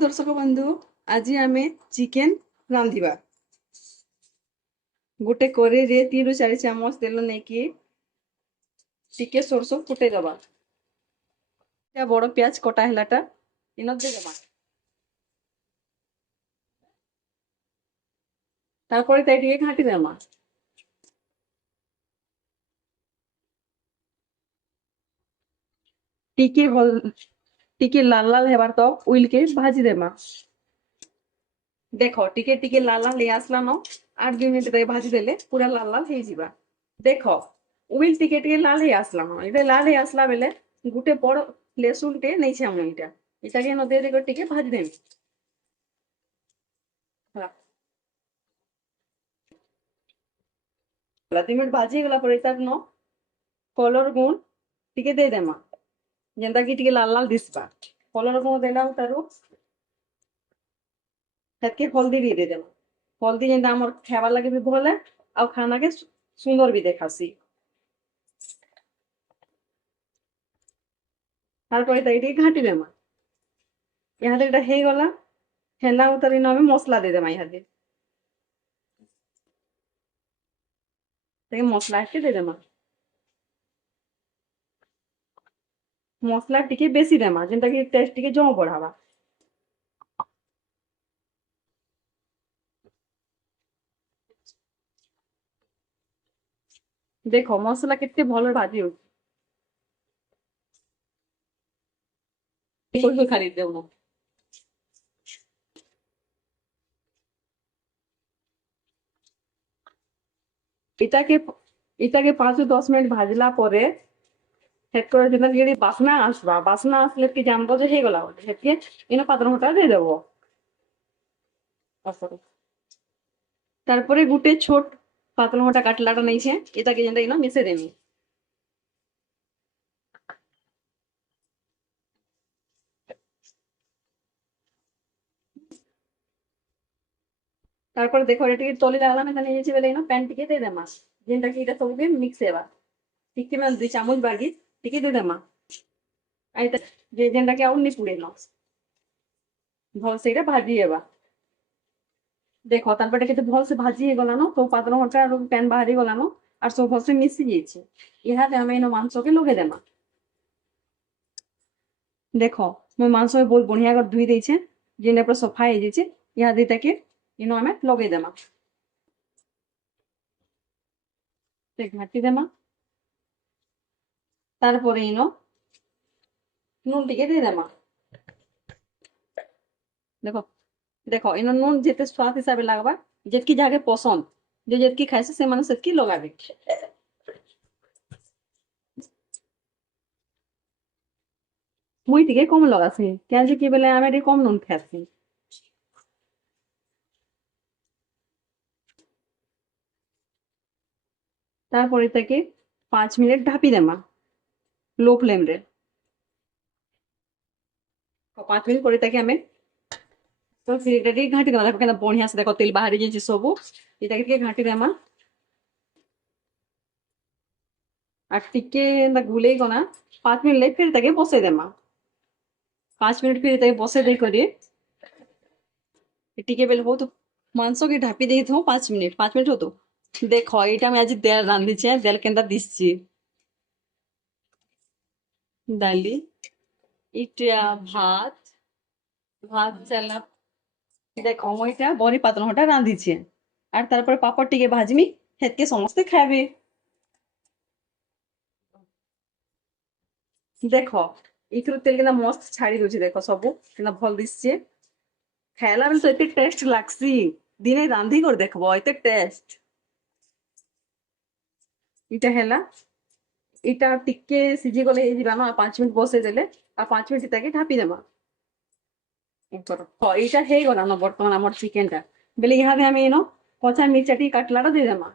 दर्शक बंधु आज आम चिकेन रांधिबा गोटे कड़े रे 3 ରୁ 4 चामच तेल नहीं टिके सोरस फुटे दबा बड़ प्याज कटा है इन देदमा तारपरे ताई घाटी देमा टिके टिके लाल लाल हेबार तो उइल के भाजी देमा देख टिके टिके लाल लाल आसला न 8-2 मिनट भाजी देले पूरा लाल लाल हो जावा देख उइल टिके टिके लाल ही आसला न ये लाल ही आसला बेले गुटे बड़ लेसुन टे नहीं छे हम इटा इटा के न दे दे टिके भाजी देम 2 मिनट भाजी गला पर इता न कलर गुण टिके दे देमा जेंता कि टिके लाल लाल दिसबा कलर गुण देला तारु हेतके हल्दी भी दे देमा हल्दी जेंता हमर खावा लगे भी भल है आ खाना के सुंदर भी देखासी तारपरे ताई घाटी देमा यहाँ एटा हे गला हेला उतारी न हमें मसला दे देमा यहाँ मसला के दे देमा मसला टिके बेसी देमा जेंता कि टेस्ट टिके जम बढ़ावा देखो मसला केते भल भाजी हो खाली देउनो इटा के 5-10 मिनट भाजला परे हेतकर जेना जेडी बासना आसबा बासना आसले कि जानबो जे हे गला हेतके इन पात्र होटा दे देबो असर तारपरे गुटे छोट पात्र होटा काटलाटा नहीं छे एटा के जेंटा इनो मिसे देमी तारपर देखो एटी तोली लागला में जाने जेछि बेले इनो पैन टिके दे देमा जेंटा कि एटा सब के मिक्स हेबा टिके में 2 चामच बागी टिके दे देमा आइता जे जेंटा कि आउ नि पुड़े न भल सेटा भाजी हेबा देखो तारपर केते भल से भाजी हे गला न तो पात्र होटा और पैन बाहरी गला न और सब भल से मिसी जेछि इहा दे हम इनो मांस के लगे देमा देखो मैं मांस बहुत बढ़िया कर धुई देछे जेने पर सफा हे जेछि इहा देता के इनो हमें लगे देमा घाटी देमा तारपरे इनो नून टिके दे देमा देखो देखो इन नून जेते स्वाद हिसाब लागबा जेतकी जागे पसंद जे जेतकी खाइसे से माने सेतकी लगाबे मुई टिके कम लगासी क्या जे कि बेले आमे टिके कम नून खासी तारपरे ताके 5 मिनट ढापी देमा लो फ्लेम रे 5 मिनट ପରେ ताके हमें तो फिर एटा टिके घाटी देमा देखो बढ़िया से देखो तेल बाहरी जेछि सबु एटा के घाटी देमा आ टिके एंदा गुले गना 5 मिनट ले फिर ताके बसे देमा 5 मिनट फिर ताके बसे दे करी टिके बेले बहुत मांस के ढापी दे थो 5 मिनट हो तो देखो एटा मैं आज तेल रांधी छे तेल केंदा दिसछि डाली इटा भात भात चला देखो मैं इटा बड़ी पात्र होटा रांधी छे और तारपर पापड़ टिके भाजमी हेतके समस्ते खाबे देखो इथुर तेल केना मस्त छाड़ी दोछि देखो सबु केना भल दिसछे खाइला बेले तो एते टेस्ट लागसी दिने रांधी कर देखबो एते टेस्ट इटा हैला इटा टिके सिझी गले हे जिबा न 5 मिनट बसे देले आ 5 मिनट ताके ढापी देमा ऊपर हो इटा हे गला न बर्तमान हमर चिकन टा बेले यहाँ दे हमें इनो कच्चा मिर्चा टी काटलाटा दे देमा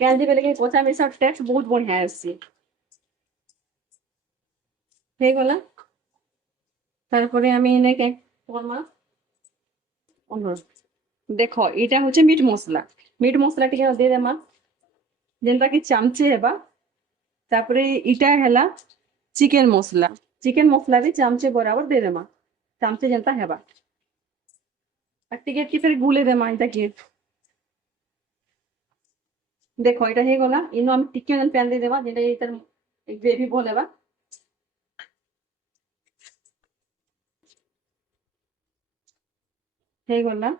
केन जे बेले के कच्चा मिर्चा टेस्ट बहुत बढ़िया आसी हे गला तारपरे हमें इने के कोरमा देखो इटा होचे मीट मसला टिके दे देमा जेंता कि चामचे हेबा तापरे इटा हैला चिकेन मसला भी चामचे बराबर दे देमा चामचे जेंता हेबा আর টিকে কি ফের গুলে দেমা এটাকে দেখো এটা হয়ে গলা ইনো আমি টিকে প্যান দিয়ে দেবা যেটা এটার গ্রেভি বলেবা হয়ে গলা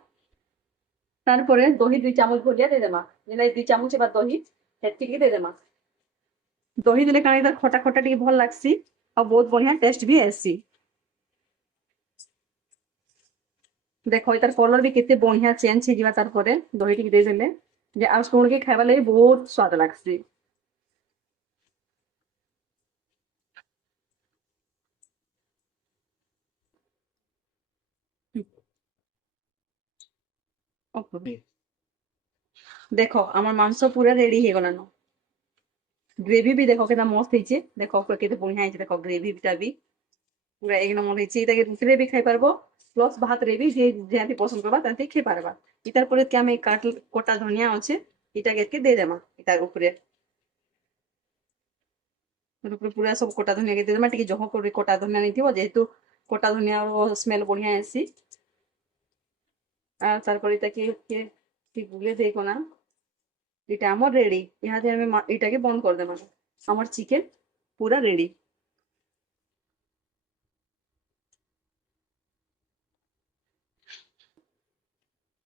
তারপরে দহি 2 চামচ ভরিয়া দিয়ে দেমা যেটা 2 চামচ এবার দহি সেটিকে দিয়ে দেমা দহি দেলে কারণ এটা খটা খটা টিকে ভাল লাগছি আর বহুত বঢ়িয়া টেস্ট भी आसी ଦେଖ ଏତାର କଲର ବି କେତେ ବଢିଆ ଚେଞ୍ଜ ହେଇଯିବା ତାର ପରେ ଦହି ଟିକେ ଦେଇଦେଲେ ଯେ ଆଉ ଶୁଣିକି ଖାଇବା ଲାଗି ବହୁତ ସ୍ୱାଦ ଲାଗସି ଦେଖ আমার মাংস পুরা রেডি হয়ে গলানো গ্রেভি ବି ଦେଖ କେତେ ମସ୍ତ ହେଇଛି ଦେଖ କେତେ ବଢିଆ ହେଇଛି ଦେଖ ଗ୍ରେଭିଟା ବି ପୁରା ଏକ ନମ୍ବର ହେଇଛି ଏଇଟାକେ ରୁଟିରେ ବି ଖାଇପାରିବ ପ୍ଲସ୍ ଭାତରେ ବି ଯିଏ ଯେମିତି ପସନ୍ଦ କରବା ସେମିତି ଖାଇ ପାରବା ଇତାର ପରେ କି ଆମେ କଟା ଧନିଆ ଅଛେ ଏଇଟାକେ ଏତିକି ଦେଇଦେମା ଇତାର ଉପରେ ପୁରା ସବୁ କଟା ଧନିଆ ଦେଇଦେମା ଟିକେ ଜହ କରି କଟା ଧନିଆ ନେଇଥିବ ଯେହେତୁ କଟା ଧନିଆ ସ୍ମେଲ ବଢିଆ ଆସି আর তারপরে এটাকে ঠিক গুলে দেখো না এটা আমার রেডি ইহাতে আমি এটাকে বন্ধ করে দেবো আমার চিকেন পুরা রেডি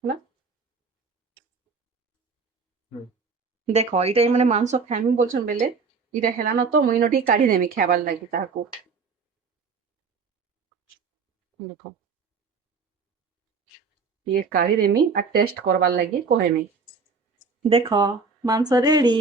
ହେଲା ଦେଖ ଏଇଟା ମାନେ ମାଂସ ଖାଇମି ବୋଲଛନ୍ ବେଲେ ଏଇଟା ହେଲାନ ତ ମୁଇଁ ଟିକେ କାଢିଦେମି ଖାଇବାର ଲାଗି ତାହାକୁ ଦେଖ ଟିକେ କାଢିଦେମି আর টেস্ট করবার লাগি কহেমি ଦେଖ ମାଂସ ରେଡି